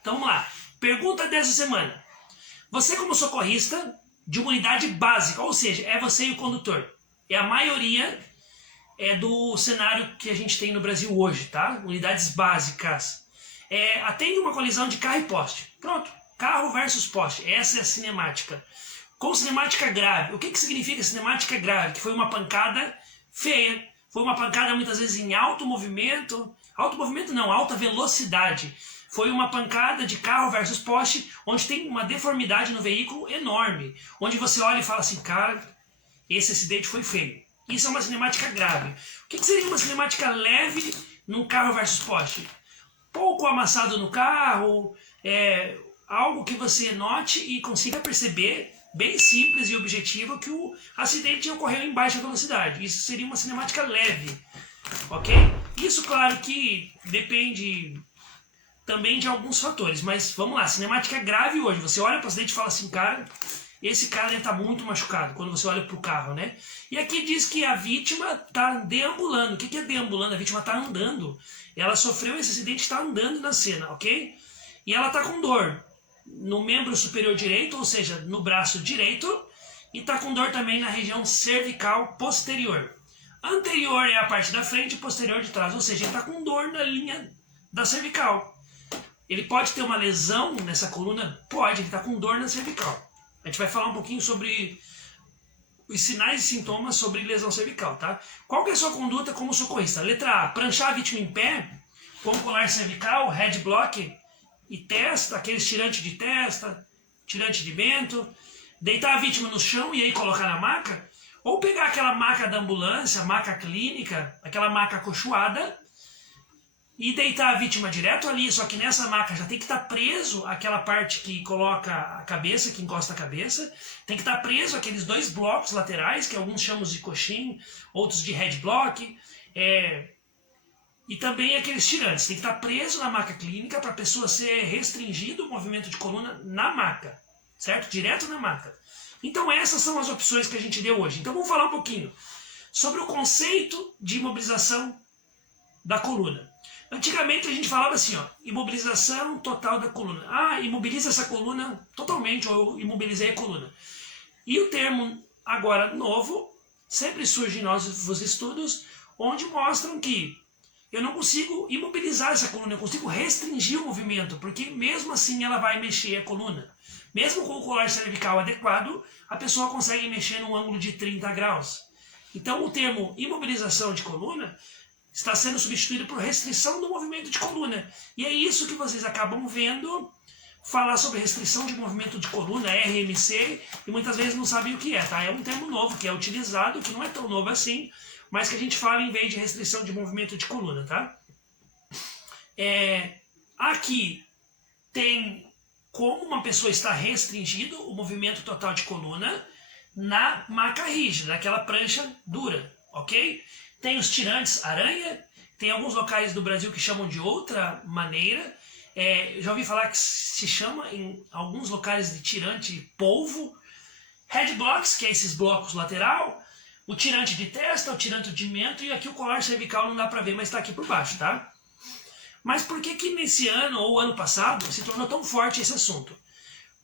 Então vamos lá. Pergunta dessa semana. Você como socorrista de uma unidade básica, ou seja, é você e o condutor. É a maioria do cenário que a gente tem no Brasil hoje, tá? Unidades básicas. Atende uma colisão de carro e poste. Pronto. Carro versus poste. Essa é a cinemática. Com cinemática grave. O que significa cinemática grave? Que foi uma pancada feia. Foi uma pancada muitas vezes em alto movimento. Alto movimento não, alta velocidade. Foi uma pancada de carro versus poste, onde tem uma deformidade no veículo enorme. Onde você olha e fala assim, cara, esse acidente foi feio. Isso é uma cinemática grave. O que seria uma cinemática leve num carro versus poste? Pouco amassado no carro, algo que você note e consiga perceber, bem simples e objetivo, que o acidente ocorreu em baixa velocidade. Isso seria uma cinemática leve, ok? Isso, claro que depende também de alguns fatores, mas vamos lá, cinemática grave hoje. Você olha para o acidente e fala assim, cara, esse cara deve estar muito machucado, quando você olha para o carro, né? E aqui diz que a vítima está deambulando. O que é deambulando? A vítima está andando. Ela sofreu esse acidente e está andando na cena, ok? E ela está com dor no membro superior direito, ou seja, no braço direito, e está com dor também na região cervical posterior. Anterior é a parte da frente e posterior de trás, ou seja, ele está com dor na linha da cervical. Ele pode ter uma lesão nessa coluna? Pode, ele está com dor na cervical. A gente vai falar um pouquinho sobre os sinais e sintomas sobre lesão cervical, tá? Qual que é a sua conduta como socorrista? Letra A, pranchar a vítima em pé, com colar cervical, head block e testa, aqueles tirantes de testa, tirante de bento, deitar a vítima no chão e aí colocar na maca, ou pegar aquela maca da ambulância, maca clínica, aquela maca acolchoada, e deitar a vítima direto ali, só que nessa maca já tem que estar preso aquela parte que coloca a cabeça, que encosta a cabeça, tem que estar preso aqueles dois blocos laterais, que alguns chamam de coxim, outros de head block, e também aqueles tirantes. Tem que estar preso na maca clínica para a pessoa ser restringido o movimento de coluna na maca, certo? Direto na maca. Então essas são as opções que a gente deu hoje. Então vamos falar um pouquinho sobre o conceito de imobilização da coluna. Antigamente a gente falava assim, ó, imobilização total da coluna. Ah, imobiliza essa coluna totalmente, ou eu imobilizei a coluna. E o termo agora novo sempre surge em novos estudos, onde mostram que eu não consigo imobilizar essa coluna, eu consigo restringir o movimento, porque mesmo assim ela vai mexer a coluna. Mesmo com o colar cervical adequado, a pessoa consegue mexer num ângulo de 30 graus. Então o termo imobilização de coluna está sendo substituído por restrição do movimento de coluna. E é isso que vocês acabam vendo falar sobre restrição de movimento de coluna, RMC, e muitas vezes não sabem o que é, tá? É um termo novo que é utilizado, que não é tão novo assim, mas que a gente fala em vez de restrição de movimento de coluna, tá? Aqui tem como uma pessoa está restringido o movimento total de coluna na maca rígida, naquela prancha dura, ok? Tem os tirantes aranha, tem alguns locais do Brasil que chamam de outra maneira. Já ouvi falar que se chama em alguns locais de tirante polvo. Head blocks, que é esses blocos lateral. O tirante de testa, o tirante de mento e aqui o colar cervical não dá para ver, mas está aqui por baixo, tá? Mas por que nesse ano ou ano passado se tornou tão forte esse assunto?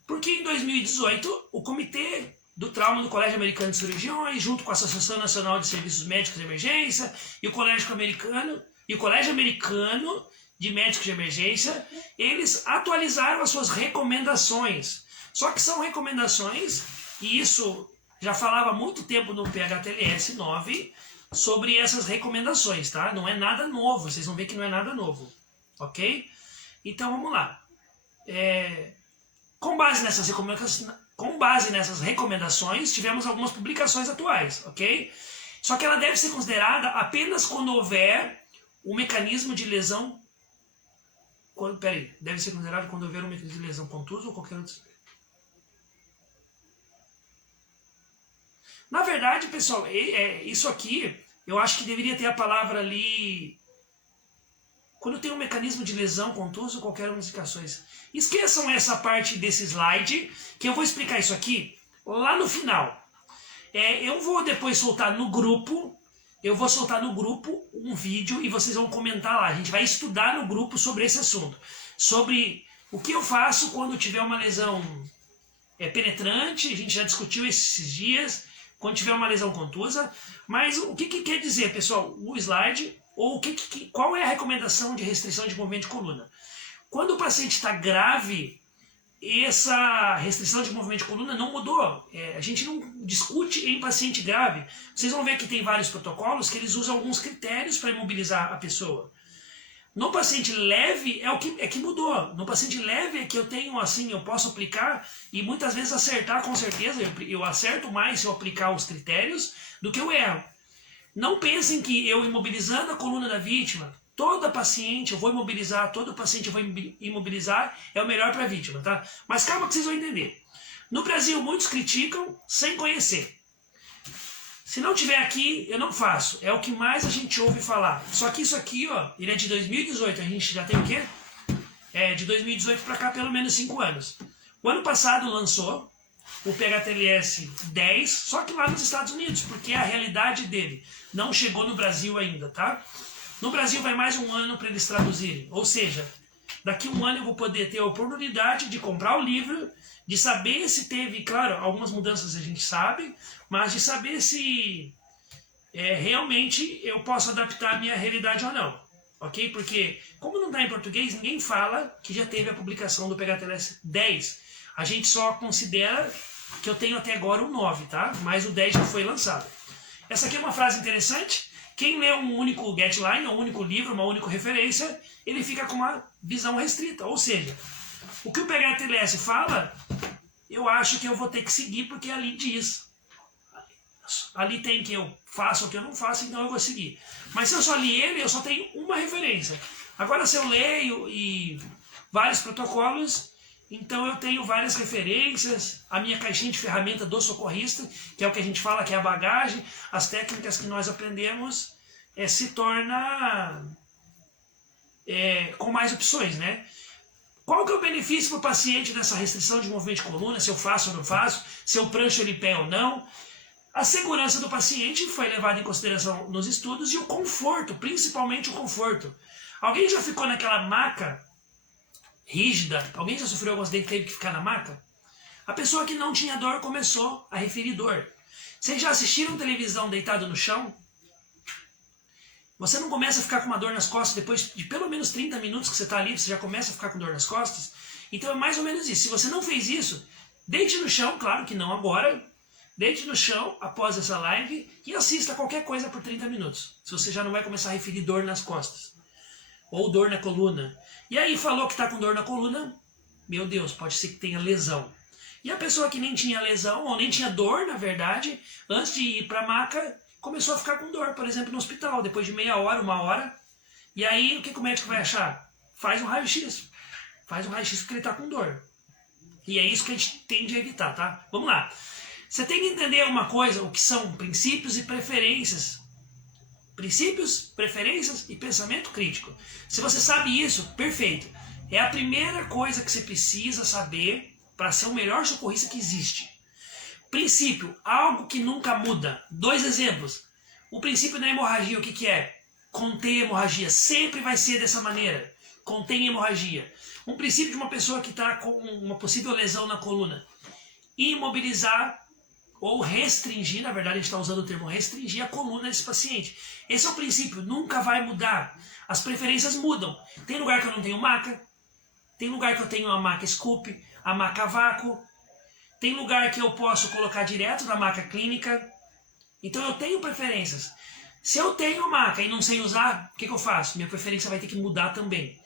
Porque em 2018 o Comitê do Trauma do Colégio Americano de Cirurgiões, junto com a Associação Nacional de Serviços Médicos de Emergência e o Colégio Americano de Médicos de Emergência, eles atualizaram as suas recomendações. Só que são recomendações, e isso já falava há muito tempo no PHTLS 9 sobre essas recomendações, tá? Não é nada novo, vocês vão ver que não é nada novo, ok? Então vamos lá. Com base nessas recomendações, tivemos algumas publicações atuais, ok? Só que ela deve ser considerada apenas quando houver um mecanismo de lesão. Deve ser considerado quando houver um mecanismo de lesão contuso ou qualquer outro. Na verdade, pessoal, isso aqui, eu acho que deveria ter a palavra ali. Quando tem um mecanismo de lesão contuso ou qualquer uma das indicações. Esqueçam essa parte desse slide, que eu vou explicar isso aqui lá no final. Eu vou depois soltar no grupo, um vídeo e vocês vão comentar lá. A gente vai estudar no grupo sobre esse assunto. Sobre O que eu faço quando tiver uma lesão penetrante? A gente já discutiu esses dias. Quando tiver uma lesão contusa. Mas o que quer dizer, pessoal, o slide? Ou qual é a recomendação de restrição de movimento de coluna? Quando o paciente está grave, essa restrição de movimento de coluna não mudou. A gente não discute em paciente grave. Vocês vão ver que tem vários protocolos que eles usam alguns critérios para imobilizar a pessoa. No paciente leve é que mudou. No paciente leve é que eu tenho assim, eu posso aplicar e muitas vezes acertar com certeza. Eu acerto mais se eu aplicar os critérios do que eu erro. Não pensem que eu imobilizando a coluna da vítima, toda paciente eu vou imobilizar, todo paciente eu vou imobilizar, é o melhor para a vítima, tá? Mas calma que vocês vão entender. No Brasil, muitos criticam sem conhecer. Se não tiver aqui, eu não faço. É o que mais a gente ouve falar. Só que isso aqui, ó, ele é de 2018. A gente já tem o quê? De 2018 para cá, pelo menos 5 anos. O ano passado lançou o PHTLS 10, só que lá nos Estados Unidos, porque é a realidade dele. Não chegou no Brasil ainda, tá? No Brasil vai mais um ano para eles traduzirem. Ou seja, daqui um ano eu vou poder ter a oportunidade de comprar o livro, de saber se teve, claro, algumas mudanças a gente sabe, mas de saber se realmente eu posso adaptar a minha realidade ou não, ok? Porque, como não está em português, ninguém fala que já teve a publicação do PHTLS 10. A gente só considera que eu tenho até agora o 9, tá? Mas o 10 já foi lançado. Essa aqui é uma frase interessante. Quem lê um único guideline, um único livro, uma única referência, ele fica com uma visão restrita. Ou seja, o que o PHTLS fala, eu acho que eu vou ter que seguir porque ali diz. Ali tem que eu faço o que eu não faço, então eu vou seguir. Mas se eu só li ele, eu só tenho uma referência. Agora, se eu leio e vários protocolos, então eu tenho várias referências, a minha caixinha de ferramenta do socorrista, que é o que a gente fala que é a bagagem, as técnicas que nós aprendemos, se torna com mais opções, né? Qual que é o benefício para o paciente nessa restrição de movimento de coluna, se eu faço ou não faço, se eu prancho ele pé ou não? A segurança do paciente foi levada em consideração nos estudos e o conforto, principalmente o conforto. Alguém já ficou naquela maca rígida? Alguém já sofreu algum acidente que teve que ficar na maca? A pessoa que não tinha dor começou a referir dor. Vocês já assistiram televisão deitado no chão? Você não começa a ficar com uma dor nas costas depois de pelo menos 30 minutos que você está ali, você já começa a ficar com dor nas costas? Então é mais ou menos isso. Se você não fez isso, deite no chão, claro que não agora, deite no chão após essa live e assista qualquer coisa por 30 minutos. Se você já não vai começar a referir dor nas costas. Ou dor na coluna. E aí falou que está com dor na coluna, meu Deus, pode ser que tenha lesão. E a pessoa que nem tinha lesão, ou nem tinha dor, na verdade, antes de ir para a maca, começou a ficar com dor, por exemplo, no hospital, depois de meia hora, 1 hora. E aí, o que o médico vai achar? Faz um raio-x. Faz um raio-x porque ele está com dor. E é isso que a gente tende a evitar, tá? Vamos lá. Você tem que entender uma coisa, o que são princípios e preferências. Princípios, preferências e pensamento crítico. Se você sabe isso, perfeito. É a primeira coisa que você precisa saber para ser o melhor socorrista que existe. Princípio, algo que nunca muda. 2 exemplos. O princípio da hemorragia, o que é? Conter hemorragia. Sempre vai ser dessa maneira. Contém hemorragia. Um princípio de uma pessoa que está com uma possível lesão na coluna. Imobilizar ou restringir, na verdade a gente está usando o termo restringir a coluna desse paciente. Esse é o princípio, nunca vai mudar. As preferências mudam. Tem lugar que eu não tenho maca, tem lugar que eu tenho a maca scoop, a maca a vácuo, tem lugar que eu posso colocar direto na maca clínica. Então eu tenho preferências. Se eu tenho maca e não sei usar, o que eu faço? Minha preferência vai ter que mudar também.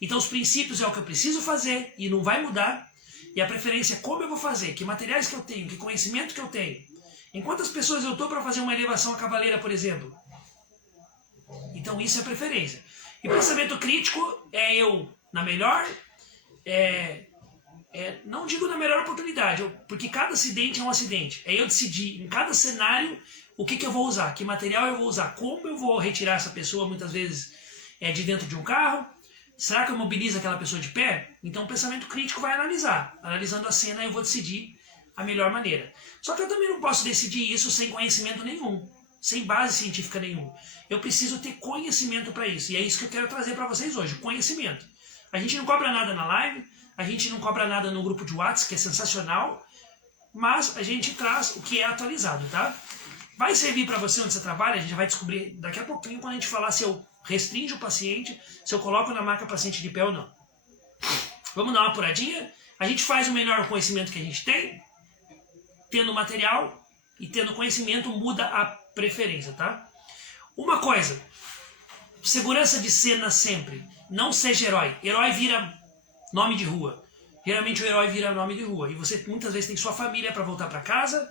Então os princípios é o que eu preciso fazer e não vai mudar. E a preferência é como eu vou fazer, que materiais que eu tenho, que conhecimento que eu tenho. Em quantas pessoas eu estou para fazer uma elevação à cavaleira, por exemplo? Então isso é preferência. E pensamento crítico é eu, na melhor, não digo na melhor oportunidade, porque cada acidente é um acidente. É eu decidir em cada cenário o que eu vou usar, que material eu vou usar, como eu vou retirar essa pessoa, muitas vezes de dentro de um carro. Será que eu mobilizo aquela pessoa de pé? Então o pensamento crítico vai analisar. Analisando a cena eu vou decidir a melhor maneira. Só que eu também não posso decidir isso sem conhecimento nenhum, sem base científica nenhuma. Eu preciso ter conhecimento para isso. E é isso que eu quero trazer para vocês hoje, conhecimento. A gente não cobra nada na live, A gente não cobra nada no grupo de WhatsApp, que é sensacional, mas a gente traz o que é atualizado, tá? Vai servir para você onde você trabalha, a gente vai descobrir daqui a pouquinho quando a gente falar se eu restringo o paciente, se eu coloco na maca paciente de pé ou não. Vamos dar uma apuradinha? A gente faz o melhor conhecimento que a gente tem, tendo material e tendo conhecimento muda a preferência, tá? Uma coisa, segurança de cena sempre, não seja herói. Herói vira nome de rua. Geralmente o herói vira nome de rua. E você muitas vezes tem sua família para voltar para casa,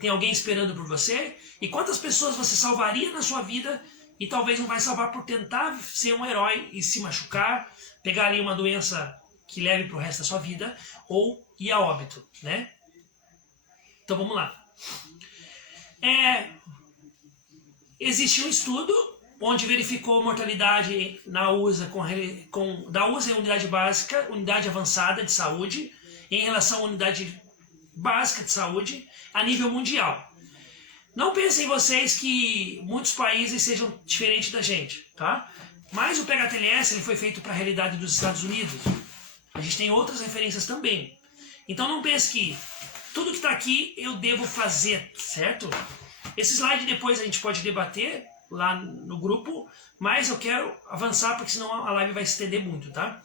tem alguém esperando por você. E quantas pessoas você salvaria na sua vida e talvez não vai salvar por tentar ser um herói e se machucar, pegar ali uma doença que leve para o resto da sua vida ou ir a óbito, né? Então vamos lá. Existe um estudo onde verificou mortalidade na USA da USA unidade básica, unidade avançada de saúde, em relação à unidade básica de saúde a nível mundial. Não pensem vocês que muitos países sejam diferentes da gente, tá? Mas o PHTLS ele foi feito para a realidade dos Estados Unidos. A gente tem outras referências também. Então não pense que tudo que está aqui eu devo fazer, certo? Esse slide depois a gente pode debater lá no grupo, mas eu quero avançar porque senão a live vai se estender muito, tá?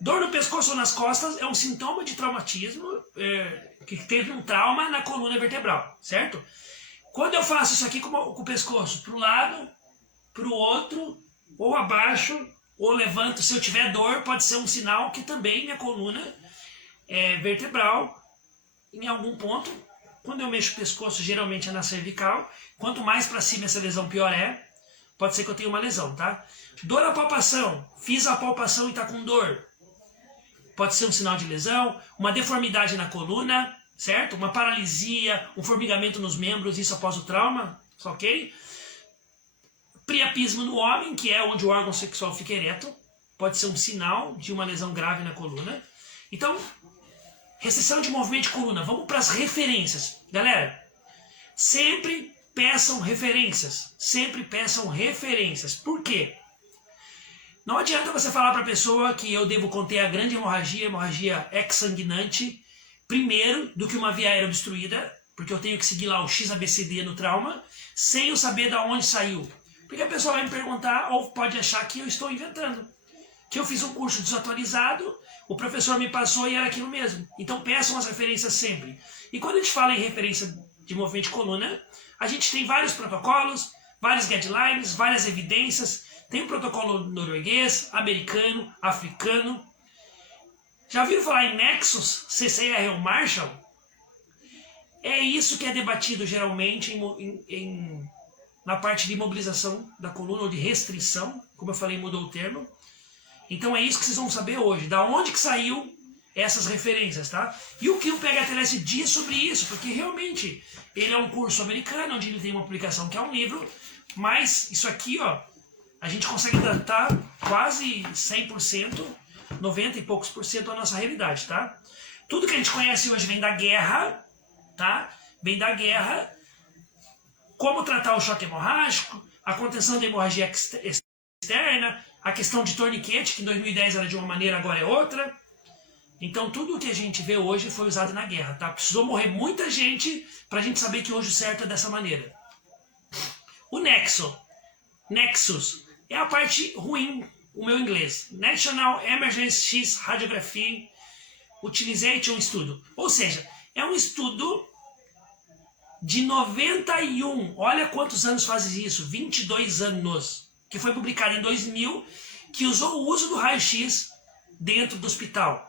Dor no pescoço ou nas costas é um sintoma de traumatismo, que teve um trauma na coluna vertebral, certo? Quando eu faço isso aqui com o pescoço para o lado, para o outro, ou abaixo, ou levanto, se eu tiver dor, pode ser um sinal que também minha coluna vertebral, em algum ponto, quando eu mexo o pescoço, geralmente é na cervical. Quanto mais para cima essa lesão, pior é. Pode ser que eu tenha uma lesão, tá? Dor na palpação. Fiz a palpação e está com dor. Pode ser um sinal de lesão. Uma deformidade na coluna, certo? Uma paralisia, um formigamento nos membros, isso após o trauma, ok? Priapismo no homem, que é onde o órgão sexual fica ereto. Pode ser um sinal de uma lesão grave na coluna. Então, restrição de movimento de coluna. Vamos para as referências. Galera, sempre peçam referências. Sempre peçam referências. Por quê? Não adianta você falar para a pessoa que eu devo conter a grande hemorragia exsanguinante, primeiro do que uma via aérea obstruída, porque eu tenho que seguir lá o XABCD no trauma, sem eu saber de onde saiu. Porque a pessoa vai me perguntar, ou pode achar que eu estou inventando. Que eu fiz um curso desatualizado, o professor me passou e era aquilo mesmo. Então peçam as referências sempre. E quando a gente fala em referência de movimento de coluna, a gente tem vários protocolos, vários guidelines, várias evidências. Tem o protocolo norueguês, americano, africano. Já ouviram falar em Nexus, CCR ou Marshall? É isso que é debatido geralmente na parte de imobilização da coluna ou de restrição. Como eu falei, mudou o termo. Então é isso que vocês vão saber hoje, da onde que saiu essas referências, tá? E o que o PHTLS diz sobre isso, porque realmente ele é um curso americano, onde ele tem uma publicação que é um livro, mas isso aqui, ó, a gente consegue datar quase 100%, 90 e poucos por cento da nossa realidade, tá? Tudo que a gente conhece hoje vem da guerra, tá? Vem da guerra, como tratar o choque hemorrágico, a contenção da hemorragia externa, a questão de torniquete, que em 2010 era de uma maneira, agora é outra. Então tudo o que a gente vê hoje foi usado na guerra, tá? Precisou morrer muita gente pra gente saber que hoje o certo é dessa maneira. O Nexus, é a parte ruim, o meu inglês. National Emergency X Radiography Utilization Estudo. Ou seja, é um estudo de 91. Olha quantos anos faz isso, 22 anos. Que foi publicado em 2000, que usou o uso do raio-x dentro do hospital.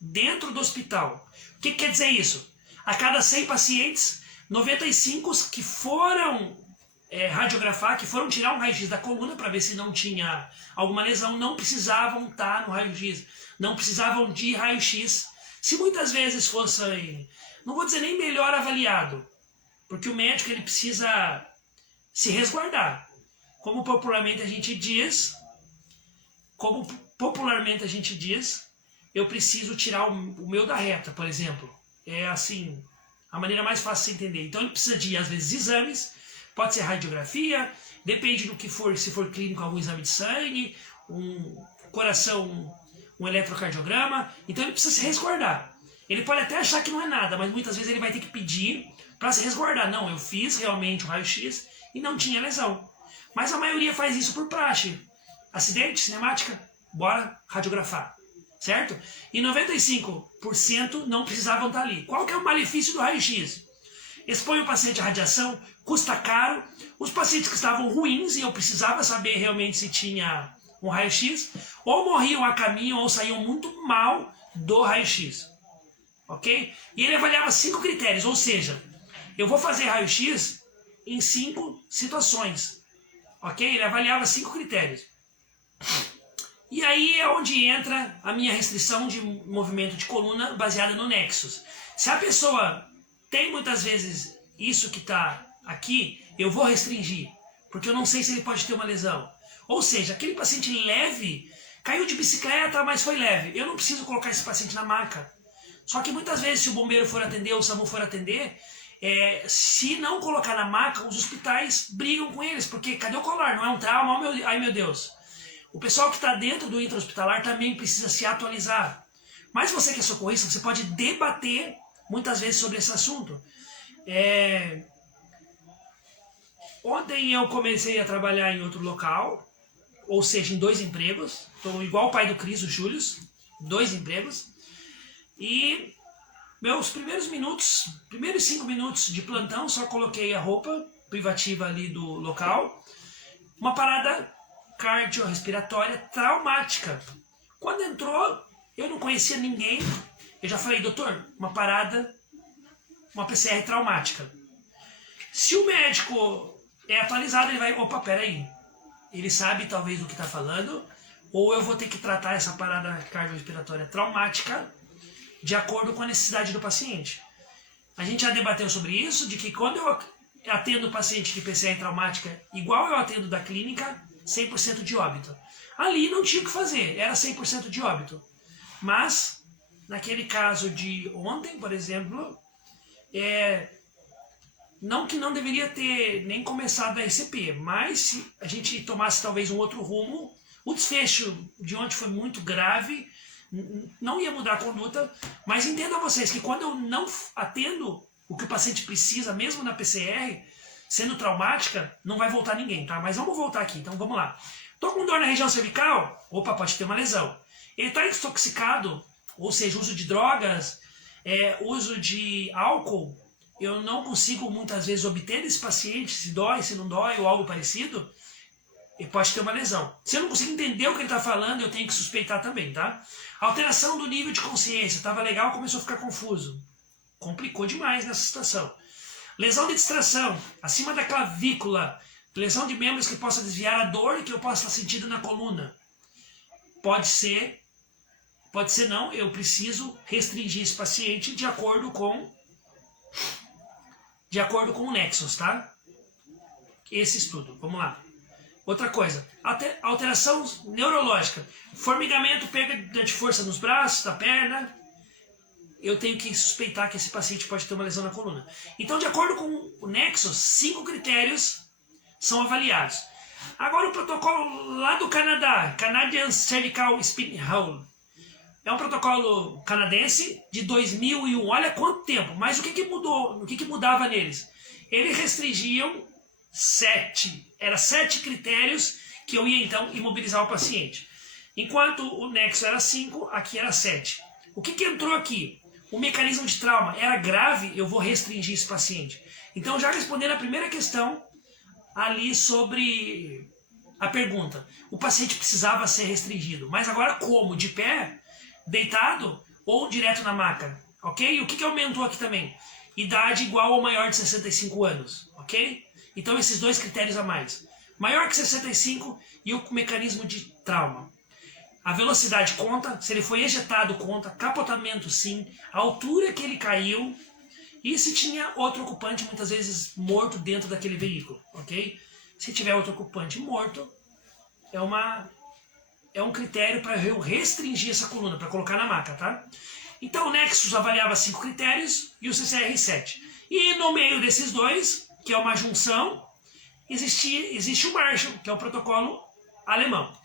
Dentro do hospital. O que quer dizer isso? A cada 100 pacientes, 95 que foram radiografar, que foram tirar um raio-x da coluna para ver se não tinha alguma lesão, não precisavam estar no raio-x. Não precisavam de raio-x. Se muitas vezes fossem, não vou dizer nem melhor avaliado, porque o médico ele precisa se resguardar. Como popularmente a gente diz, eu preciso tirar o meu da reta, por exemplo. É assim, a maneira mais fácil de entender. Então ele precisa de, às vezes, exames, pode ser radiografia, depende do que for, se for clínico, algum exame de sangue, um coração, um eletrocardiograma, então ele precisa se resguardar. Ele pode até achar que não é nada, mas muitas vezes ele vai ter que pedir para se resguardar. Não, eu fiz realmente o raio-x e não tinha lesão. Mas a maioria faz isso por praxe. Acidente, cinemática, bora radiografar. Certo? E 95% não precisavam estar ali. Qual que é o malefício do raio-x? Expõe o paciente à radiação, custa caro. Os pacientes que estavam ruins, e eu precisava saber realmente se tinha um raio-x, ou morriam a caminho ou saíam muito mal do raio-x. Ok? E ele avaliava 5 critérios, ou seja, eu vou fazer raio-x em 5 situações. Ok? Ele avaliava 5 critérios. E aí é onde entra a minha restrição de movimento de coluna baseada no Nexus. Se a pessoa tem muitas vezes isso que está aqui, eu vou restringir, porque eu não sei se ele pode ter uma lesão. Ou seja, aquele paciente leve, caiu de bicicleta, mas foi leve. Eu não preciso colocar esse paciente na maca. Só que muitas vezes, se o bombeiro for atender ou o SAMU for atender, se não colocar na maca, os hospitais brigam com eles, porque cadê o colar? Não é um trauma? Ai meu Deus. O pessoal que está dentro do intra-hospitalar também precisa se atualizar. Mas você que é socorrista, você pode debater muitas vezes sobre esse assunto. Ontem eu comecei a trabalhar em outro local, ou seja, em 2 empregos. Estou igual o pai do Cris, o Júlio, 2 empregos. E meus primeiros 5 minutos de plantão, só coloquei a roupa privativa ali do local. Uma parada cardiorrespiratória traumática. Quando entrou, eu não conhecia ninguém. Eu já falei, doutor, uma PCR traumática. Se o médico é atualizado, ele vai, opa, peraí. Ele sabe talvez do que está falando, ou eu vou ter que tratar essa parada cardiorrespiratória traumática de acordo com a necessidade do paciente. A gente já debateu sobre isso, de que quando eu atendo o paciente de PCR traumática, igual eu atendo da clínica, 100% de óbito. Ali não tinha o que fazer, era 100% de óbito. Mas, naquele caso de ontem, por exemplo, não que não deveria ter nem começado a RCP, mas se a gente tomasse talvez um outro rumo, o desfecho de ontem foi muito grave, não ia mudar a conduta, mas entendam vocês que quando eu não atendo o que o paciente precisa, mesmo na PCR, sendo traumática, não vai voltar ninguém, tá? Mas vamos voltar aqui, então vamos lá. Tô com dor na região cervical? Opa, pode ter uma lesão. Ele tá intoxicado, ou seja, uso de drogas, uso de álcool, eu não consigo muitas vezes obter desse paciente se dói, se não dói ou algo parecido, ele pode ter uma lesão. Se eu não consigo entender o que ele está falando, eu tenho que suspeitar também, tá? Alteração do nível de consciência, estava legal, começou a ficar confuso. Complicou demais nessa situação. Lesão de distração, acima da clavícula, lesão de membros que possa desviar a dor que eu possa estar sentindo na coluna. Pode ser não, eu preciso restringir esse paciente de acordo com o Nexus, tá? Esse estudo, vamos lá. Outra coisa, alteração neurológica, formigamento, perda de força nos braços, da perna, eu tenho que suspeitar que esse paciente pode ter uma lesão na coluna. Então, de acordo com o Nexus, 5 critérios são avaliados. Agora o protocolo lá do Canadá, Canadian Cervical Spin Hole, é um protocolo canadense de 2001, olha quanto tempo, mas o que mudou, o que mudava neles? Eles restringiam 7 critérios que eu ia então imobilizar o paciente. Enquanto o Nexus era 5, aqui era 7. O que entrou aqui? O mecanismo de trauma era grave, eu vou restringir esse paciente. Então, já respondendo a primeira questão ali sobre a pergunta, o paciente precisava ser restringido, mas agora como? De pé, deitado ou direto na maca, ok? E o que aumentou aqui também? Idade igual ou maior de 65 anos, ok? Então, esses 2 critérios a mais. Maior que 65 e o mecanismo de trauma. A velocidade conta, se ele foi ejetado conta, capotamento sim, a altura que ele caiu e se tinha outro ocupante muitas vezes morto dentro daquele veículo, ok? Se tiver outro ocupante morto, é um critério para eu restringir essa coluna, para colocar na maca, tá? Então o Nexus avaliava 5 critérios e o CCR 7. E no meio desses 2, que é uma junção, existe o Marshall, que é o protocolo alemão.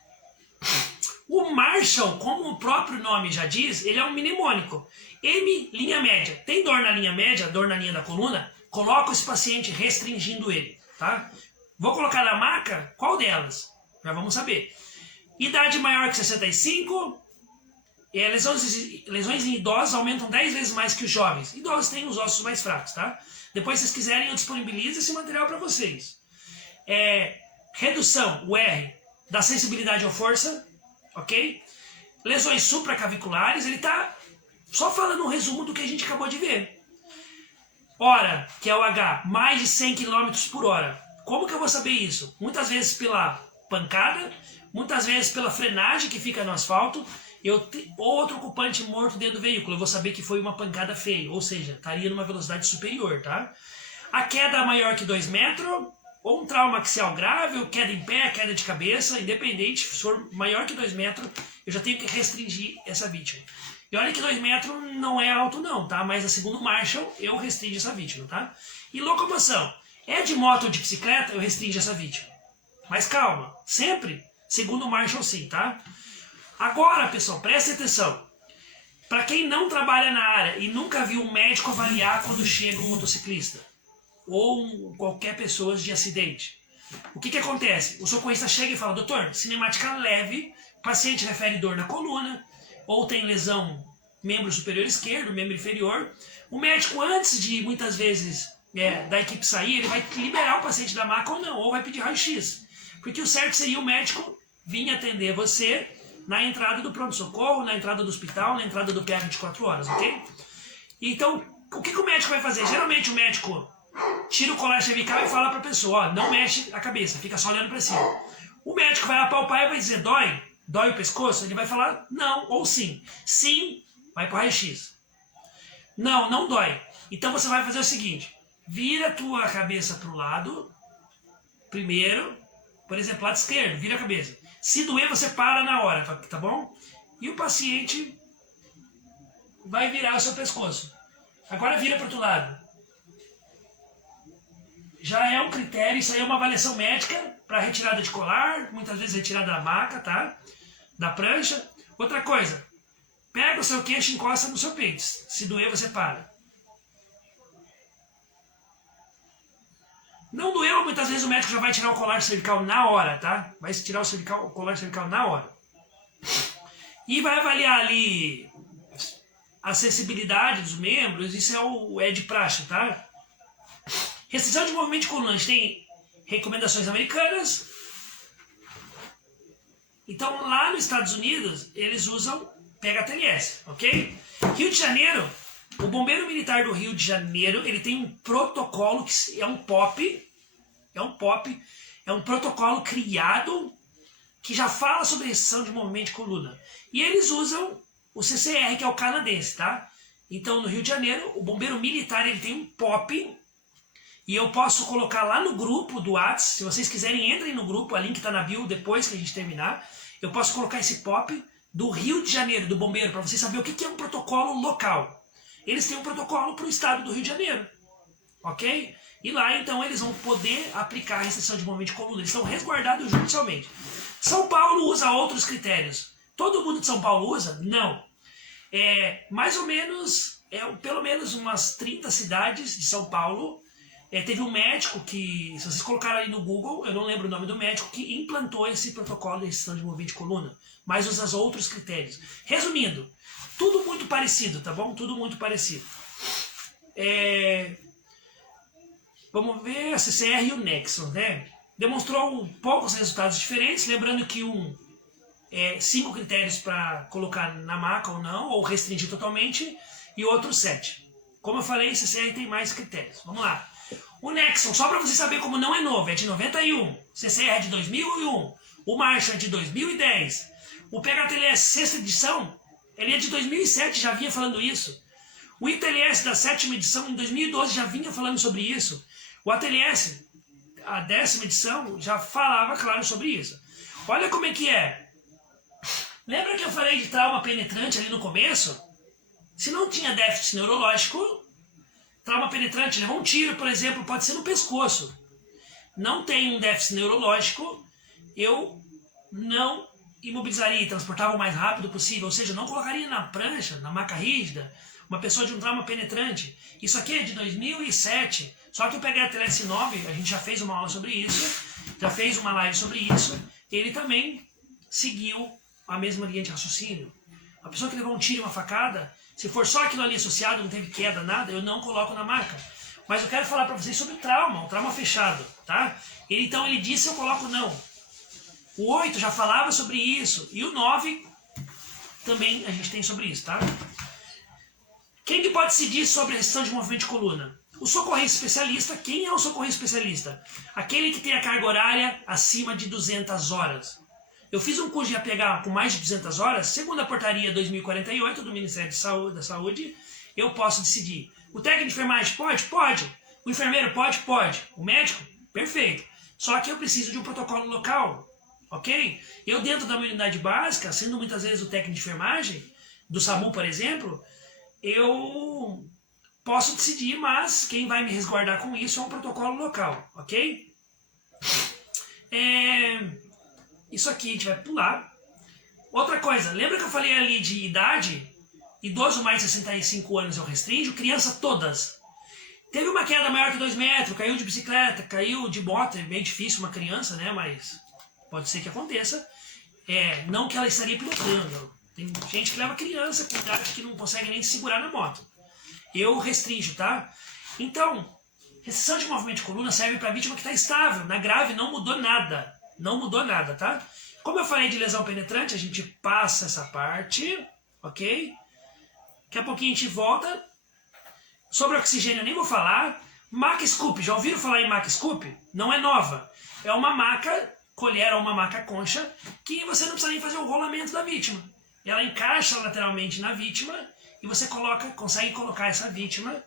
O Marshall, como o próprio nome já diz, ele é um mnemônico. M, linha média. Tem dor na linha média, dor na linha da coluna? Coloca esse paciente restringindo ele, tá? Vou colocar na maca, qual delas? Já vamos saber. Idade maior que 65, lesões em idosos aumentam 10 vezes mais que os jovens. Idosos têm os ossos mais fracos, tá? Depois, se vocês quiserem, eu disponibilizo esse material para vocês. Redução, o R, da sensibilidade ou força, ok? Lesões supraclaviculares, ele está só falando um resumo do que a gente acabou de ver. Hora, que é o H, mais de 100 km por hora. Como que eu vou saber isso? Muitas vezes pela pancada, muitas vezes pela frenagem que fica no asfalto, ou outro ocupante morto dentro do veículo. Eu vou saber que foi uma pancada feia, ou seja, estaria numa velocidade superior, tá? A queda maior que 2 metros, ou um trauma axial grave, ou queda em pé, queda de cabeça, independente, se for maior que 2 metros, eu já tenho que restringir essa vítima. E olha que 2 metros não é alto não, tá? Mas a segundo Marshall, eu restringo essa vítima, tá? E locomoção. É de moto ou de bicicleta, eu restringo essa vítima. Mas calma, sempre segundo Marshall sim, tá? Agora, pessoal, preste atenção. Para quem não trabalha na área e nunca viu um médico avaliar quando chega um motociclista ou qualquer pessoa de acidente, o que acontece? O socorrista chega e fala, doutor, cinemática leve, paciente refere dor na coluna, ou tem lesão membro superior esquerdo, membro inferior. O médico, antes de muitas vezes da equipe sair, ele vai liberar o paciente da maca ou não, ou vai pedir raio-x. Porque o certo seria o médico vir atender você na entrada do pronto-socorro, na entrada do hospital, na entrada do PA 24 horas, ok? Então, o que o médico vai fazer? Geralmente o médico tira o colar cervical e fala para a pessoa, ó, não mexe a cabeça, fica só olhando para cima. O médico vai apalpar e vai dizer, dói? Dói o pescoço? Ele vai falar não ou sim. Sim, vai para o raio-x. Não, não dói. Então você vai fazer o seguinte, vira a tua cabeça para o lado, primeiro, por exemplo, lado esquerdo, vira a cabeça. Se doer, você para na hora, tá bom? E o paciente vai virar o seu pescoço. Agora vira para o outro lado. Já é um critério, isso aí é uma avaliação médica para retirada de colar, muitas vezes retirada da maca, tá? Da prancha. Outra coisa, pega o seu queixo e encosta no seu peito. Se doer, você para. Não doeu, muitas vezes o médico já vai tirar o colar cervical na hora, tá? Vai tirar o colar cervical na hora. E vai avaliar ali a sensibilidade dos membros, isso é de praxe, tá? Restrição de movimento de coluna, a gente tem recomendações americanas. Então, lá nos Estados Unidos, eles usam PHTLS, ok? Rio de Janeiro, o Bombeiro Militar do Rio de Janeiro, ele tem um protocolo que é um protocolo criado que já fala sobre restrição de movimento de coluna. E eles usam o CCR, que é o canadense, tá? Então, no Rio de Janeiro, o Bombeiro Militar, ele tem um POP, e eu posso colocar lá no grupo do WhatsApp, se vocês quiserem, entrem no grupo, a link está na bio depois que a gente terminar. Eu posso colocar esse POP do Rio de Janeiro, do bombeiro, para vocês saberem o que é um protocolo local. Eles têm um protocolo para o estado do Rio de Janeiro, ok? E lá, então, eles vão poder aplicar a restrição de movimento de coluna. Eles estão resguardados judicialmente. São Paulo usa outros critérios. Todo mundo de São Paulo usa? Não. Mais ou menos, pelo menos umas 30 cidades de São Paulo. Teve um médico que, se vocês colocarem aí no Google, eu não lembro o nome do médico, que implantou esse protocolo de restrição de movimento de coluna, mas usa outros critérios. Resumindo, tudo muito parecido, tá bom? Tudo muito parecido. Vamos ver a CCR e o Nexon, né? Demonstrou poucos resultados diferentes, lembrando que 5 critérios para colocar na maca ou não, ou restringir totalmente, e outro 7. Como eu falei, CCR tem mais critérios. Vamos lá. O Nexon, só para você saber como não é novo, é de 91. CCR é de 2001. O Marshall é de 2010. O PHTLS sexta edição, ele é de 2007, já vinha falando isso. O ITLS da sétima edição, em 2012, já vinha falando sobre isso. O ATLS, a 10ª edição, já falava, claro, sobre isso. Olha como é que é. Lembra que eu falei de trauma penetrante ali no começo? Se não tinha déficit neurológico, trauma penetrante, levou um tiro, por exemplo, pode ser no pescoço. Não tem um déficit neurológico, eu não imobilizaria e transportava o mais rápido possível, ou seja, eu não colocaria na prancha, na maca rígida, uma pessoa de um trauma penetrante. Isso aqui é de 2007, só que o PHTLS 9, a gente já fez uma aula sobre isso, já fez uma live sobre isso, ele também seguiu a mesma linha de raciocínio. A pessoa que levou um tiro e uma facada, se for só aquilo ali associado, não teve queda, nada, eu não coloco na maca. Mas eu quero falar para vocês sobre o trauma fechado, tá? Então ele disse, eu coloco não. O 8 já falava sobre isso, e o 9 também a gente tem sobre isso, tá? Quem que pode decidir sobre a restrição de movimento de coluna? O socorrista especialista. Quem é o socorrista especialista? Aquele que tem a carga horária acima de 200 horas. Eu fiz um curso de APH com mais de 200 horas, segundo a portaria 2048 do Ministério da Saúde, eu posso decidir. O técnico de enfermagem pode? Pode. O enfermeiro pode? Pode. O médico? Perfeito. Só que eu preciso de um protocolo local, ok? Eu dentro da minha unidade básica, sendo muitas vezes o técnico de enfermagem, do SAMU, por exemplo, eu posso decidir, mas quem vai me resguardar com isso é um protocolo local, ok? Isso aqui a gente vai pular. Outra coisa, lembra que eu falei ali de idade? Idoso mais de 65 anos eu restringo, criança todas. Teve uma queda maior que 2 metros, caiu de bicicleta, caiu de moto, é bem difícil uma criança, né? Mas pode ser que aconteça. Não que ela estaria pilotando. Tem gente que leva criança com idade que não consegue nem se segurar na moto. Eu restringo, tá? Então, restrição de movimento de coluna serve para vítima que está estável. Na grave não mudou nada. Não mudou nada, tá? Como eu falei de lesão penetrante, a gente passa essa parte, ok? Daqui a pouquinho a gente volta. Sobre oxigênio eu nem vou falar. Maca Scoop, já ouviram falar em Maca Scoop? Não é nova. É uma maca colher ou uma maca concha que você não precisa nem fazer o rolamento da vítima. Ela encaixa lateralmente na vítima e você consegue colocar essa vítima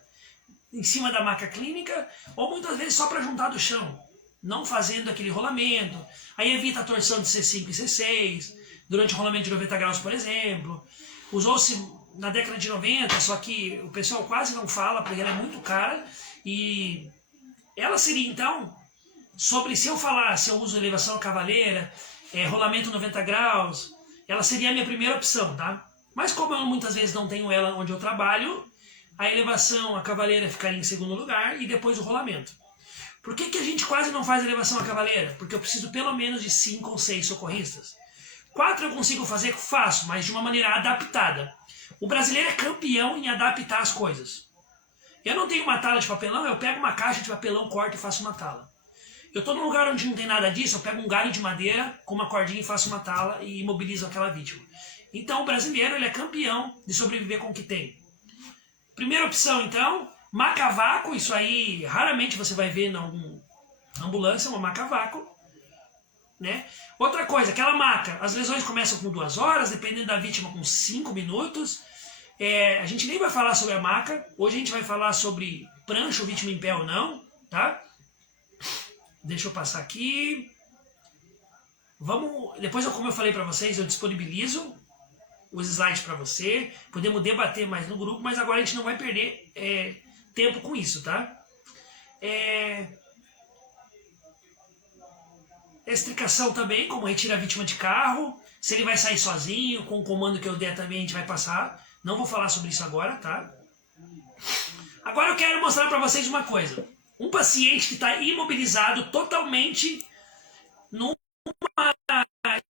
em cima da maca clínica ou muitas vezes só para juntar do chão, não fazendo aquele rolamento. Aí evita a torção de C5 e C6 durante o rolamento de 90 graus, por exemplo. Usou-se na década de 90, só que o pessoal quase não fala porque ela é muito cara e ela seria então, sobre se eu uso elevação cavaleira, rolamento 90 graus, ela seria a minha primeira opção, tá? Mas como eu muitas vezes não tenho ela onde eu trabalho, a elevação, a cavaleira ficaria em segundo lugar e depois o rolamento. Por que a gente quase não faz elevação a cavaleira? Porque eu preciso pelo menos de 5 ou 6 socorristas. 4 eu consigo fazer? Faço, mas de uma maneira adaptada. O brasileiro é campeão em adaptar as coisas. Eu não tenho uma tala de papelão, eu pego uma caixa de papelão, corto e faço uma tala. Eu estou num lugar onde não tem nada disso, eu pego um galho de madeira com uma cordinha e faço uma tala e imobilizo aquela vítima. Então o brasileiro ele é campeão de sobreviver com o que tem. Primeira opção então, maca a vácuo, isso aí raramente você vai ver na ambulância, uma maca a vácuo. Né? Outra coisa, aquela maca, as lesões começam com 2 horas, dependendo da vítima com 5 minutos. A gente nem vai falar sobre a maca, hoje a gente vai falar sobre prancha, vítima em pé ou não, tá? Deixa eu passar aqui. Depois, como eu falei para vocês, eu disponibilizo os slides para você. Podemos debater mais no grupo, mas agora a gente não vai perder tempo com isso, tá? Extricação também, como retira a vítima de carro. Se ele vai sair sozinho, com o comando que eu der também a gente vai passar. Não vou falar sobre isso agora, tá? Agora eu quero mostrar para vocês uma coisa. Um paciente que está imobilizado totalmente numa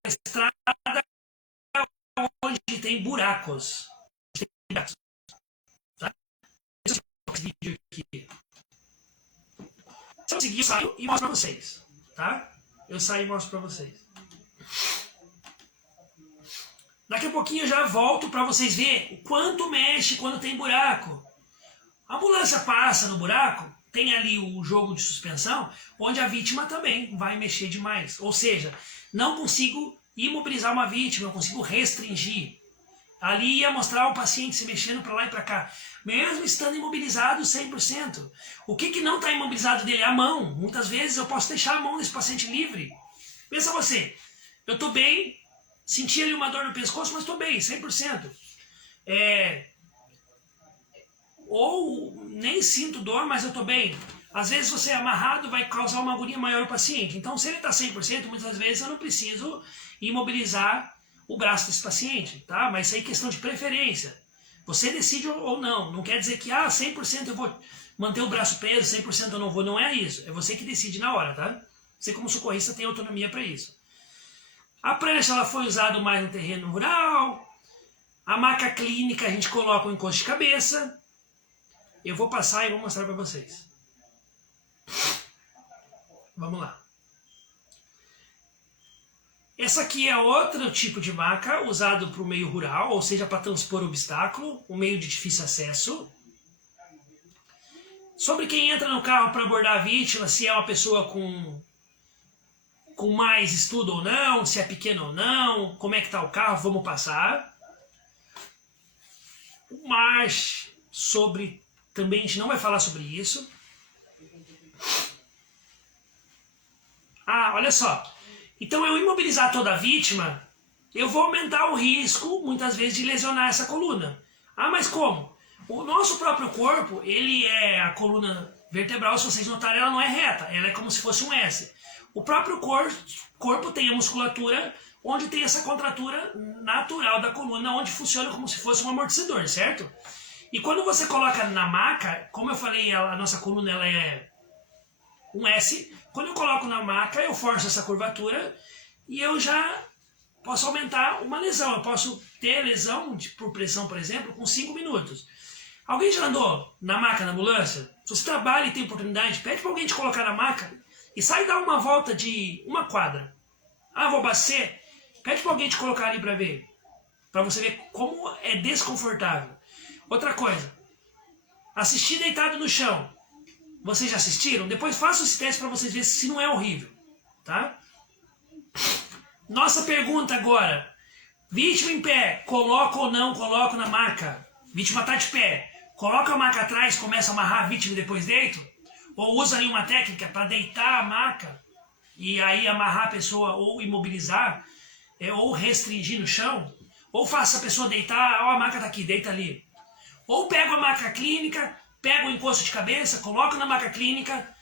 estrada onde tem buracos. Tá? Esse vídeo aqui. Se eu seguir, eu saio e mostro para vocês. Tá? Eu saio e mostro para vocês. Daqui a pouquinho eu já volto para vocês verem o quanto mexe quando tem buraco. A ambulância passa no buraco, tem ali o jogo de suspensão, onde a vítima também vai mexer demais. Ou seja, não consigo imobilizar uma vítima, eu consigo restringir. Ali ia mostrar o paciente se mexendo para lá e para cá. Mesmo estando imobilizado 100%. O que não está imobilizado dele? A mão. Muitas vezes eu posso deixar a mão desse paciente livre. Pensa você, eu estou bem, senti ali uma dor no pescoço, mas estou bem, 100%. Ou nem sinto dor, mas eu estou bem. Às vezes você é amarrado vai causar uma agonia maior ao paciente. Então se ele está 100%, muitas vezes eu não preciso imobilizar o braço desse paciente, tá? Mas isso aí é questão de preferência. Você decide ou não. Não quer dizer que 100% eu vou manter o braço preso, 100% eu não vou. Não é isso. É você que decide na hora, tá? Você como socorrista tem autonomia para isso. A prancha ela foi usada mais no terreno rural. A maca clínica a gente coloca o encosto de cabeça. Eu vou passar e vou mostrar para vocês. Vamos lá. Essa aqui é outro tipo de maca usado para o meio rural, ou seja, para transpor obstáculo, um meio de difícil acesso. Sobre quem entra no carro para abordar a vítima, se é uma pessoa com mais estudo ou não, se é pequeno ou não, como é que está o carro, vamos passar. O march, também a gente não vai falar sobre isso. Olha só. Então, eu imobilizar toda a vítima, eu vou aumentar o risco, muitas vezes, de lesionar essa coluna. Mas como? O nosso próprio corpo, ele é a coluna vertebral, se vocês notarem, ela não é reta, ela é como se fosse um S. O próprio corpo tem a musculatura, onde tem essa contratura natural da coluna, onde funciona como se fosse um amortecedor, certo? E quando você coloca na maca, como eu falei, a nossa coluna ela é um S. Quando eu coloco na maca, eu forço essa curvatura e eu já posso aumentar uma lesão. Eu posso ter lesão por pressão, por exemplo, com 5 minutos. Alguém já andou na maca na ambulância? Se você trabalha e tem oportunidade, pede para alguém te colocar na maca e sai dar uma volta de uma quadra. Vou abastecer? Pede para alguém te colocar ali para ver. Para você ver como é desconfortável. Outra coisa, assistir deitado no chão. Vocês já assistiram? Depois façam esse teste para vocês verem se não é horrível, tá? Nossa pergunta agora. Vítima em pé, coloco ou não coloco na maca? Vítima está de pé, coloca a maca atrás, começa a amarrar a vítima e depois deito? Ou usa ali uma técnica para deitar a maca e aí amarrar a pessoa ou imobilizar, ou restringir no chão? Ou faça a pessoa deitar, a maca está aqui, deita ali. Ou pego a maca clínica, pego o encosto de cabeça, coloco na maca clínica,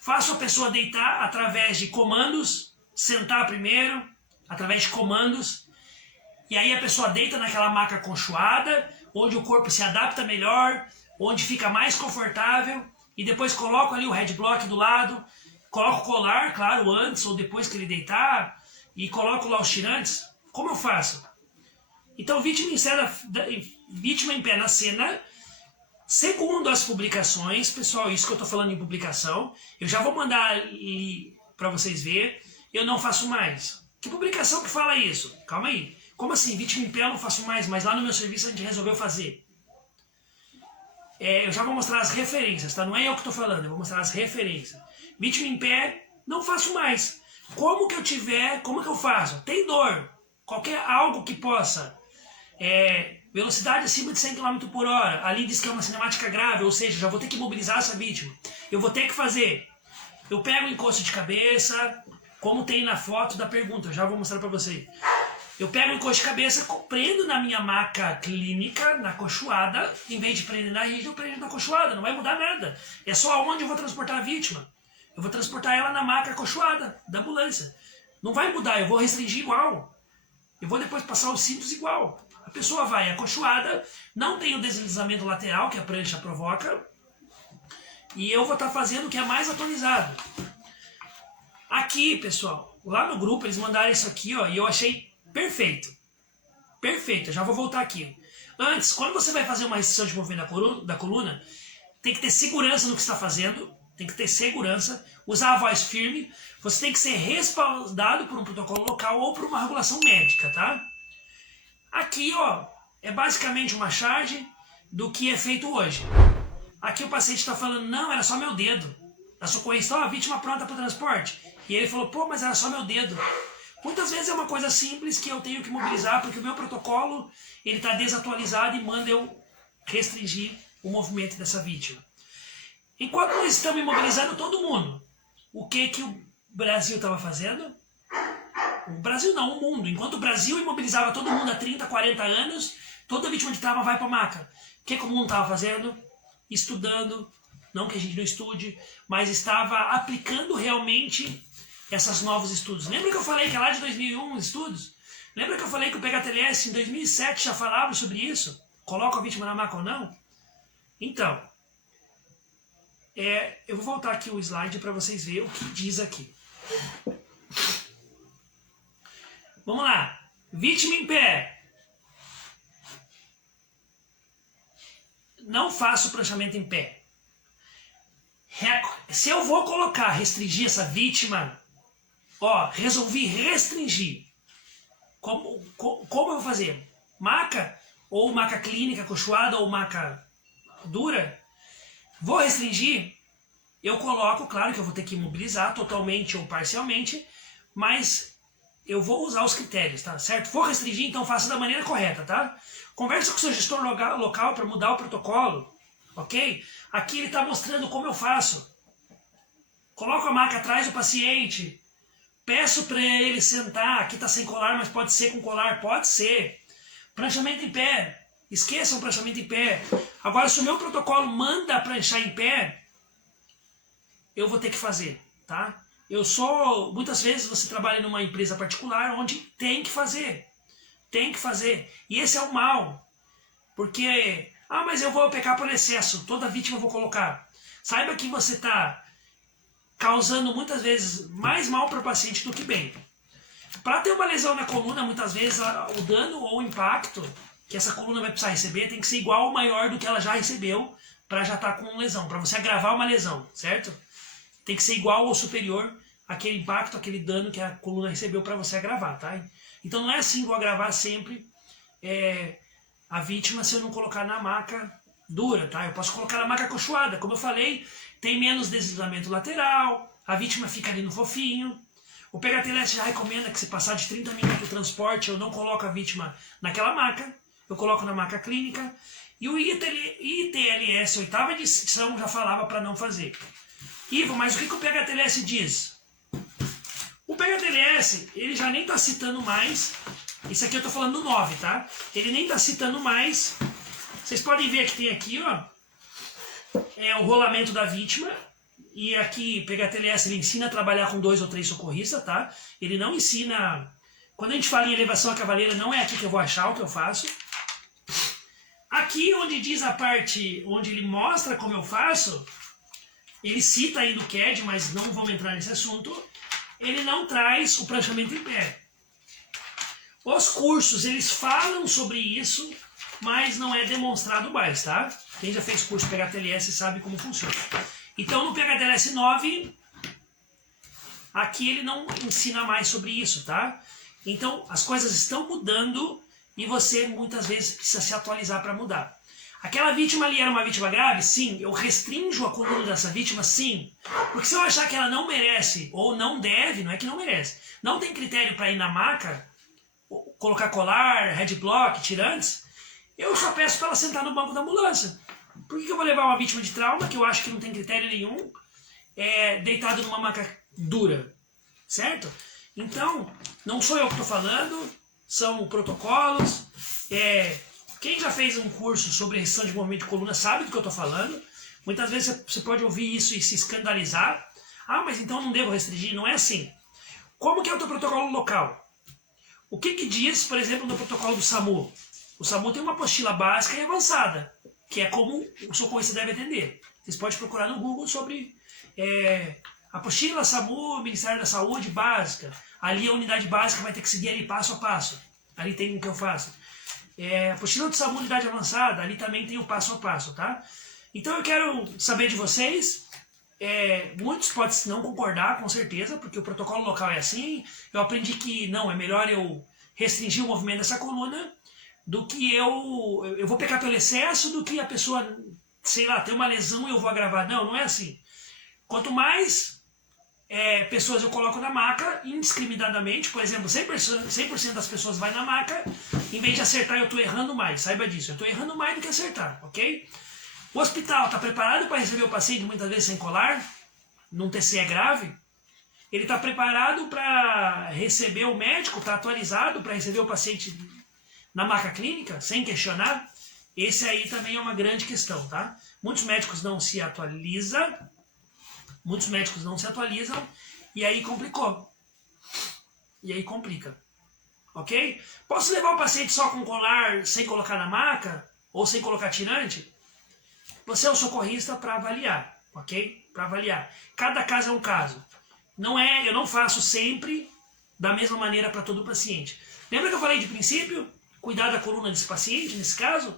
faço a pessoa deitar através de comandos, sentar primeiro, através de comandos, e aí a pessoa deita naquela maca acolchoada, onde o corpo se adapta melhor, onde fica mais confortável, e depois coloco ali o headblock do lado, coloco o colar, claro, antes ou depois que ele deitar, e coloco lá os tirantes. Como eu faço? Então, vítima em pé na cena. Segundo as publicações, pessoal, isso que eu estou falando em publicação, eu já vou mandar ali para vocês verem, eu não faço mais. Que publicação que fala isso? Calma aí. Como assim? Vítima em pé eu não faço mais, mas lá no meu serviço a gente resolveu fazer. Eu já vou mostrar as referências, tá? Não é eu que estou falando, eu vou mostrar as referências. Vítima em pé, não faço mais. Como que eu faço? Tem dor. Algo que possa... velocidade acima de 100 km por hora, ali diz que é uma cinemática grave, ou seja, já vou ter que mobilizar essa vítima. Eu vou ter que fazer. Eu pego o encosto de cabeça, como tem na foto da pergunta, eu já vou mostrar para você. Eu pego o encosto de cabeça, prendo na minha maca clínica, na acolchoada, em vez de prender na rígida, eu prendo na acolchoada, não vai mudar nada. É só onde eu vou transportar a vítima. Eu vou transportar ela na maca acolchoada da ambulância. Não vai mudar, eu vou restringir igual. Eu vou depois passar os cintos igual. A pessoa vai acolchoada, não tem o deslizamento lateral que a prancha provoca, e eu vou estar fazendo o que é mais atualizado. Aqui, pessoal, lá no grupo eles mandaram isso aqui, ó, e eu achei perfeito. Perfeito, eu já vou voltar aqui. Antes, quando você vai fazer uma restrição de movimento da coluna, tem que ter segurança no que está fazendo, tem que ter segurança, usar a voz firme, você tem que ser respaldado por um protocolo local ou por uma regulação médica, tá? Aqui, ó, é basicamente uma charge do que é feito hoje. Aqui o paciente está falando, não, era só meu dedo. A socorrista, a vítima pronta para o transporte. E ele falou, pô, mas era só meu dedo. Muitas vezes é uma coisa simples que eu tenho que mobilizar, porque o meu protocolo ele está desatualizado e manda eu restringir o movimento dessa vítima. Enquanto nós estamos imobilizando todo mundo, o que o Brasil estava fazendo? O Brasil não, o mundo. Enquanto o Brasil imobilizava todo mundo há 30, 40 anos, toda vítima de trauma vai para a maca. O que o mundo estava fazendo? Estudando, não que a gente não estude, mas estava aplicando realmente esses novos estudos. Lembra que eu falei que é lá de 2001 os estudos? Lembra que eu falei que o PHTLS em 2007 já falava sobre isso? Coloca a vítima na maca ou não? Então, eu vou voltar aqui o slide para vocês verem o que diz aqui. Vamos lá. Vítima em pé. Não faço pranchamento em pé. Se eu vou colocar, restringir essa vítima, resolvi restringir. Como eu vou fazer? Maca, ou maca clínica, cochoada, ou maca dura? Vou restringir, eu coloco, claro que eu vou ter que imobilizar totalmente ou parcialmente, mas eu vou usar os critérios, tá certo? Vou restringir, então faça da maneira correta, tá? Conversa com o seu gestor local para mudar o protocolo, ok? Aqui ele está mostrando como eu faço. Coloco a maca atrás do paciente, peço para ele sentar, aqui está sem colar, mas pode ser com colar, pode ser. Pranchamento em pé, esqueçam o pranchamento em pé. Agora, se o meu protocolo manda pranchar em pé, eu vou ter que fazer, tá? Muitas vezes você trabalha numa empresa particular onde tem que fazer. Tem que fazer. E esse é o mal. Porque, mas eu vou pecar por excesso, toda vítima eu vou colocar. Saiba que você está causando muitas vezes mais mal para o paciente do que bem. Para ter uma lesão na coluna, muitas vezes o dano ou o impacto que essa coluna vai precisar receber tem que ser igual ou maior do que ela já recebeu para já estar com lesão, para você agravar uma lesão, certo? Tem que ser igual ou superior àquele impacto, aquele dano que a coluna recebeu para você agravar, tá? Então não é assim, vou agravar sempre a vítima se eu não colocar na maca dura, tá? Eu posso colocar na maca cochoada, como eu falei, tem menos deslizamento lateral, a vítima fica ali no fofinho. O PHTLS já recomenda que se passar de 30 minutos o transporte, eu não coloco a vítima naquela maca, eu coloco na maca clínica. E o ITLS, oitava edição, já falava para não fazer. Ivo, mas o que o PHTLS diz? O PHTLS, ele já nem está citando mais, isso aqui eu estou falando do 9, tá? Ele nem está citando mais, vocês podem ver que tem aqui, o rolamento da vítima, e aqui, PHTLS, ele ensina a trabalhar com 2 ou 3 socorristas, tá? Ele não ensina... Quando a gente fala em elevação à cavaleira, não é aqui que eu vou achar o que eu faço. Aqui, onde diz a parte, onde ele mostra como eu faço, ele cita aí no CAD, mas não vamos entrar nesse assunto, ele não traz o pranchamento em pé. Os cursos, eles falam sobre isso, mas não é demonstrado mais, tá? Quem já fez curso PHTLS sabe como funciona. Então, no PHTLS 9, aqui ele não ensina mais sobre isso, tá? Então, as coisas estão mudando e você, muitas vezes, precisa se atualizar para mudar. Aquela vítima ali era uma vítima grave? Sim. Eu restringo a coluna dessa vítima? Sim. Porque se eu achar que ela não merece, ou não deve, não é que não merece, não tem critério para ir na maca, colocar colar, headblock, tirantes, eu só peço para ela sentar no banco da ambulância. Por que eu vou levar uma vítima de trauma, que eu acho que não tem critério nenhum, deitado numa maca dura, certo? Então, não sou eu que estou falando, são protocolos. Quem já fez um curso sobre restrição de movimento de coluna sabe do que eu estou falando. Muitas vezes você pode ouvir isso e se escandalizar. Mas então não devo restringir? Não é assim. Como que é o teu protocolo local? O que diz, por exemplo, no protocolo do SAMU? O SAMU tem uma apostila básica e avançada, que é como o socorrista deve atender. Vocês podem procurar no Google sobre apostila SAMU, Ministério da Saúde básica. Ali a unidade básica vai ter que seguir ali passo a passo. Ali tem o que eu faço. Apostila do SAMU, unidade avançada, ali também tem o passo a passo, tá? Então eu quero saber de vocês. Muitos podem não concordar, com certeza, porque o protocolo local é assim. Eu aprendi que não, é melhor eu restringir o movimento dessa coluna do que eu vou pecar pelo excesso, do que a pessoa, sei lá, tem uma lesão e eu vou agravar. Não, não é assim. Quanto mais pessoas eu coloco na maca, indiscriminadamente, por exemplo, 100% das pessoas vai na maca, em vez de acertar eu estou errando mais, saiba disso, eu estou errando mais do que acertar, ok? O hospital está preparado para receber o paciente muitas vezes sem colar, num TCE grave? Ele está preparado para receber o médico, está atualizado para receber o paciente na maca clínica, sem questionar? Esse aí também é uma grande questão, tá? Muitos médicos não se atualizam, e aí complicou. E aí complica, ok? Posso levar o paciente só com colar, sem colocar na maca, ou sem colocar tirante? Você é o socorrista para avaliar, ok? Para avaliar. Cada caso é um caso. Eu não faço sempre da mesma maneira para todo paciente. Lembra que eu falei de princípio? Cuidar da coluna desse paciente, nesse caso?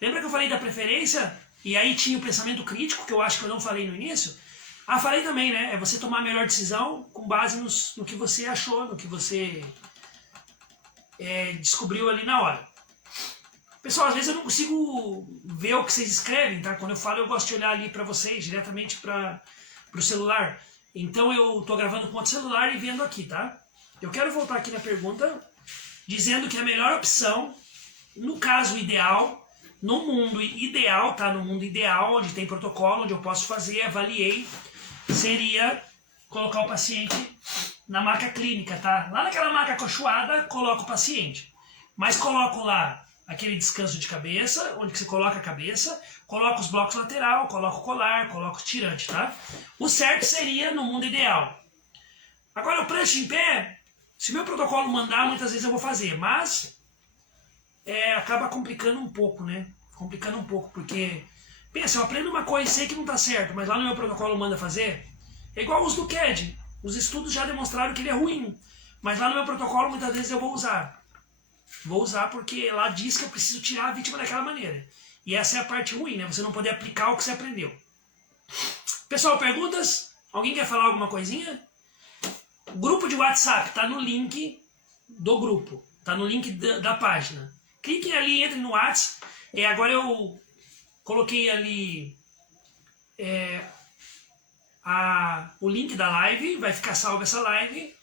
Lembra que eu falei da preferência? E aí tinha o pensamento crítico, que eu acho que eu não falei no início? Ah, falei também, né? É você tomar a melhor decisão com base no que você achou, no que você descobriu ali na hora. Pessoal, às vezes eu não consigo ver o que vocês escrevem, tá? Quando eu falo, eu gosto de olhar ali para vocês, diretamente para o celular. Então eu tô gravando com outro celular e vendo aqui, tá? Eu quero voltar aqui na pergunta, dizendo que a melhor opção, no caso ideal, no mundo ideal, tá? No mundo ideal, onde tem protocolo, onde eu posso fazer, avaliei, seria colocar o paciente na maca clínica, tá? Lá naquela maca acolchoada, coloco o paciente. Mas coloco lá aquele descanso de cabeça, onde que você coloca a cabeça, coloca os blocos lateral, coloca o colar, coloca o tirante, tá? O certo seria no mundo ideal. Agora, o prancha em pé, se meu protocolo mandar, muitas vezes eu vou fazer, mas acaba complicando um pouco, né? Complicando um pouco, porque, pensa, eu aprendo uma coisa e sei que não tá certo, mas lá no meu protocolo manda fazer. É igual o uso do CAD. Os estudos já demonstraram que ele é ruim, mas lá no meu protocolo muitas vezes eu vou usar. Vou usar porque lá diz que eu preciso tirar a vítima daquela maneira. E essa é a parte ruim, né? Você não poder aplicar o que você aprendeu. Pessoal, perguntas? Alguém quer falar alguma coisinha? O grupo de WhatsApp tá no link do grupo. Tá no link da página. Cliquem ali, entrem no WhatsApp. Agora eu coloquei ali o link da live. Vai ficar salva essa live.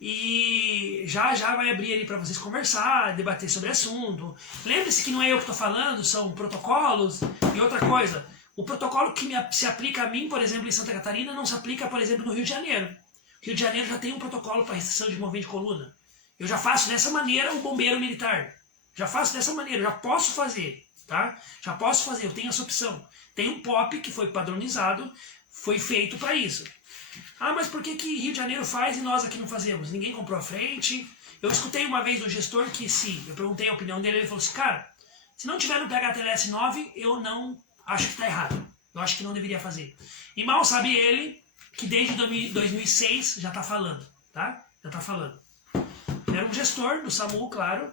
E já vai abrir ali para vocês conversar, debater sobre o assunto. Lembre-se que não é eu que estou falando, são protocolos. E outra coisa, o protocolo que se aplica a mim, por exemplo, em Santa Catarina, não se aplica, por exemplo, no Rio de Janeiro. Rio de Janeiro já tem um protocolo para restrição de movimento de coluna. Eu já faço dessa maneira o bombeiro militar. Já faço dessa maneira, já posso fazer, tá? Já posso fazer, eu tenho essa opção. Tem um POP que foi padronizado, foi feito para isso. Ah, mas por que Rio de Janeiro faz e nós aqui não fazemos? Ninguém comprou a frente. Eu escutei uma vez do gestor que eu perguntei a opinião dele, ele falou assim, cara, se não tiver no PHTLS 9, eu não acho que está errado. Eu acho que não deveria fazer. E mal sabe ele que desde 2006 já está falando, tá? Já está falando. Era um gestor do SAMU, claro,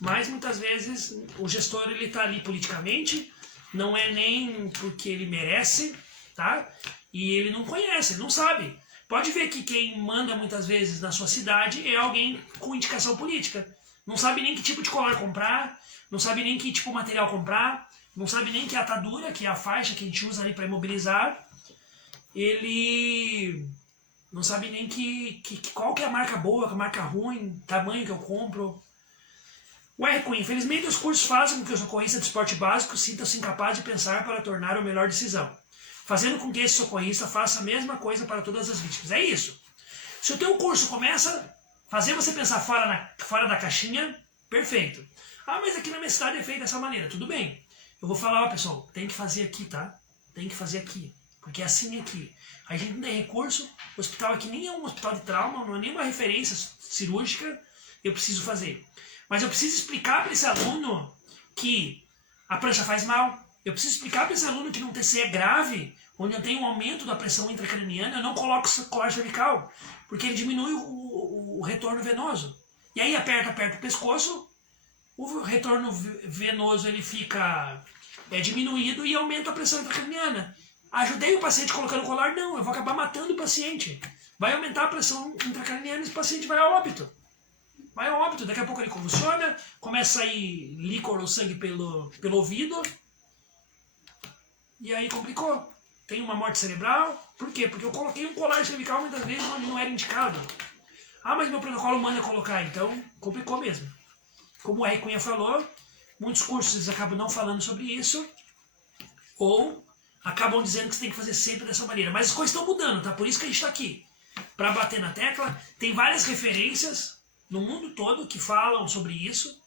mas muitas vezes o gestor ele está ali politicamente, não é nem porque ele merece, tá? E ele não conhece, ele não sabe. Pode ver que quem manda muitas vezes na sua cidade é alguém com indicação política. Não sabe nem que tipo de colar comprar, não sabe nem que tipo de material comprar, não sabe nem que a atadura, que é a faixa que a gente usa ali para imobilizar, ele não sabe nem qual que é a marca boa, a marca ruim, tamanho que eu compro. Infelizmente os cursos fazem com que o socorrista de esporte básico sinta-se incapaz de pensar para tornar a melhor decisão, fazendo com que esse socorrista faça a mesma coisa para todas as vítimas. É isso. Se o teu curso começa a fazer você pensar fora da caixinha, perfeito. Ah, mas aqui na minha cidade é feito dessa maneira. Tudo bem. Eu vou falar, ó, pessoal, tem que fazer aqui, tá? Tem que fazer aqui. Porque é assim aqui. A gente não tem recurso, o hospital aqui nem é um hospital de trauma, não é nenhuma referência cirúrgica, eu preciso fazer. Mas eu preciso explicar para esse aluno que a prancha faz mal. Eu preciso explicar para esse aluno que num TCE grave, onde eu tenho um aumento da pressão intracraniana, eu não coloco colar cervical, porque ele diminui o retorno venoso. E aí aperta o pescoço, o retorno venoso ele fica diminuído e aumenta a pressão intracraniana. Ajudei o paciente colocando colar? Não, eu vou acabar matando o paciente. Vai aumentar a pressão intracraniana e esse paciente vai a óbito. Vai a óbito, daqui a pouco ele convulsiona, começa a sair líquor ou sangue pelo ouvido, e aí complicou. Tem uma morte cerebral. Por quê? Porque eu coloquei um colar cervical muitas vezes onde não era indicado. Ah, mas meu protocolo manda colocar, então complicou mesmo. Como o R. Cunha falou, muitos cursos acabam não falando sobre isso, ou acabam dizendo que você tem que fazer sempre dessa maneira. Mas as coisas estão mudando, tá? Por isso que a gente está aqui. Para bater na tecla, tem várias referências no mundo todo que falam sobre isso.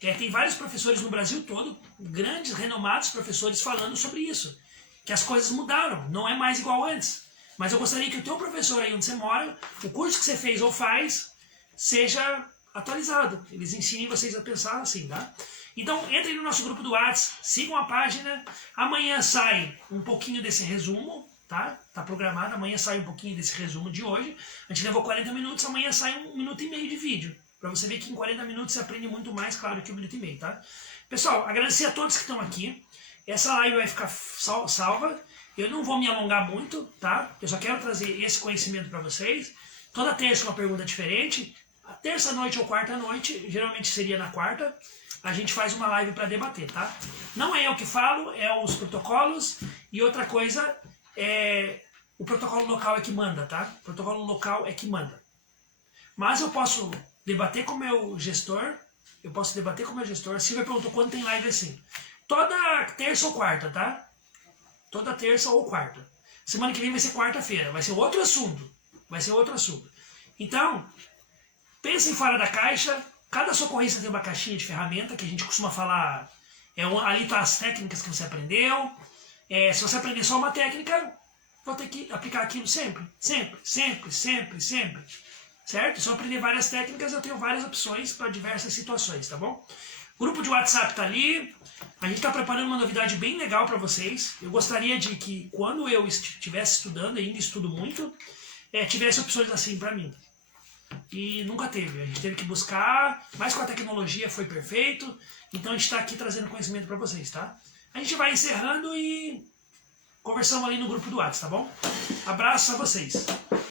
Tem vários professores no Brasil todo, grandes, renomados professores falando sobre isso. Que as coisas mudaram, não é mais igual antes. Mas eu gostaria que o teu professor aí onde você mora, o curso que você fez ou faz, seja atualizado. Eles ensinam vocês a pensar assim, tá? Então, entrem no nosso grupo do WhatsApp, sigam a página. Amanhã sai um pouquinho desse resumo, tá? Tá programado, amanhã sai um pouquinho desse resumo de hoje. A gente levou 40 minutos, amanhã sai 1 minuto e meio de vídeo. Pra você ver que em 40 minutos você aprende muito mais, claro, que 1 minuto e meio, tá? Pessoal, agradecer a todos que estão aqui. Essa live vai ficar salva. Eu não vou me alongar muito, tá? Eu só quero trazer esse conhecimento para vocês. Toda terça uma pergunta diferente. A terça-noite ou quarta-noite, geralmente seria na quarta, a gente faz uma live para debater, tá? Não é eu que falo, é os protocolos. E outra coisa, o protocolo local é que manda, tá? O protocolo local é que manda. Mas eu posso debater com o meu gestor. Silvia perguntou quando tem live assim. Toda terça ou quarta, tá? Toda terça ou quarta. Semana que vem vai ser quarta-feira. Vai ser outro assunto. Então, pensem fora da caixa. Cada socorrista tem uma caixinha de ferramenta que a gente costuma falar. Ali tá as técnicas que você aprendeu. Se você aprender só uma técnica, vou ter que aplicar aquilo sempre. Sempre. Certo? Se eu aprender várias técnicas, eu tenho várias opções para diversas situações, tá bom? O grupo de WhatsApp tá ali. A gente está preparando uma novidade bem legal para vocês. Eu gostaria de que, quando eu estivesse estudando, e ainda estudo muito, tivesse opções assim para mim. E nunca teve. A gente teve que buscar, mas com a tecnologia foi perfeito. Então a gente está aqui trazendo conhecimento para vocês, tá? A gente vai encerrando e conversamos ali no grupo do WhatsApp, tá bom? Abraço a vocês.